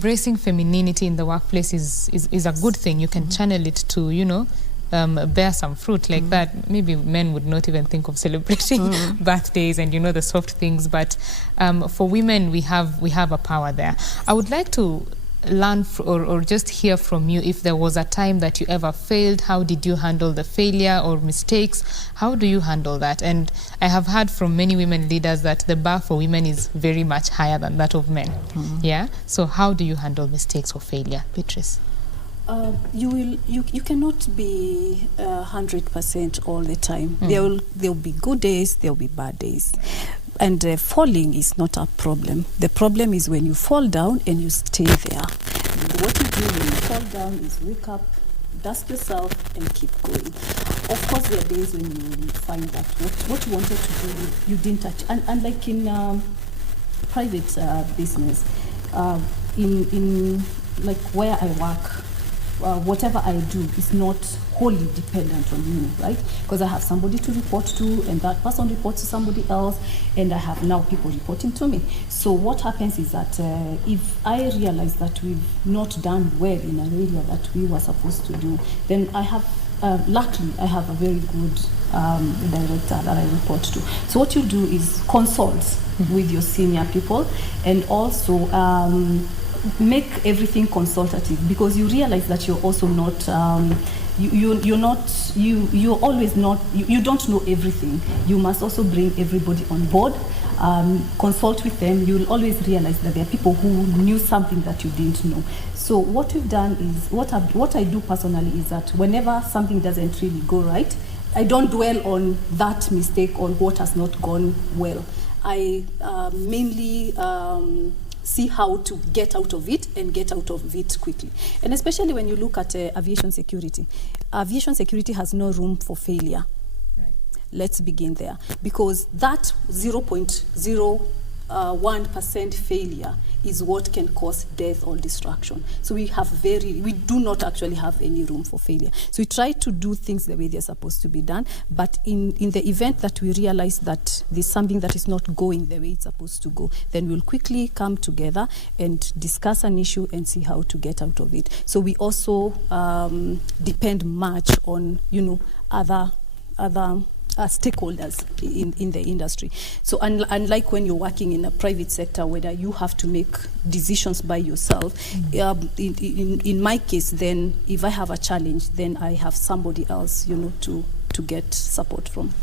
Embracing femininity in the workplace is a good thing. You can channel it to, bear some fruit like that. Maybe men would not even think of celebrating birthdays and the soft things, but for women we have a power there. I would like to learn or just hear from you, if there was a time that you ever failed, how did you handle the failure or mistakes? How do you handle that? And I have heard from many women leaders that the bar for women is very much higher than that of men. Yeah, so how do you handle mistakes or failure, Beatrice? You cannot be 100% all the time. There'll be good days, there'll be bad days. And falling is not a problem. The problem is when you fall down and you stay there. What you do when you fall down is wake up, dust yourself, and keep going. Of course, there are days when you find that what you wanted to do, you didn't touch. And like in private business, in like where I work, whatever I do is not wholly dependent on me, right? Because I have somebody to report to, and that person reports to somebody else, and I have now people reporting to me. So what happens is that if I realize that we've not done well in an area that we were supposed to do, then I have, luckily, I have a very good director that I report to. So what you do is consult with your senior people, and also make everything consultative, because you realize that you're also not you're always not, you don't know everything. You must also bring everybody on board, consult with them. You'll always realize that there are people who knew something that you didn't know. So what we've done is, what I do personally is that whenever something doesn't really go right, I don't dwell on that mistake or what has not gone well. I mainly see how to get out of it and get out of it quickly. And especially when you look at aviation security. Aviation security has no room for failure. Right. Let's begin there. Because that 0.01% failure is what can cause death or destruction. So we do not actually have any room for failure. So we try to do things the way they're supposed to be done, but in the event that we realize that there's something that is not going the way it's supposed to go, then we'll quickly come together and discuss an issue and see how to get out of it. So we also depend much on, other stakeholders in the industry. So unlike when you're working in a private sector where you have to make decisions by yourself, in my case, then if I have a challenge, then I have somebody else, to get support from.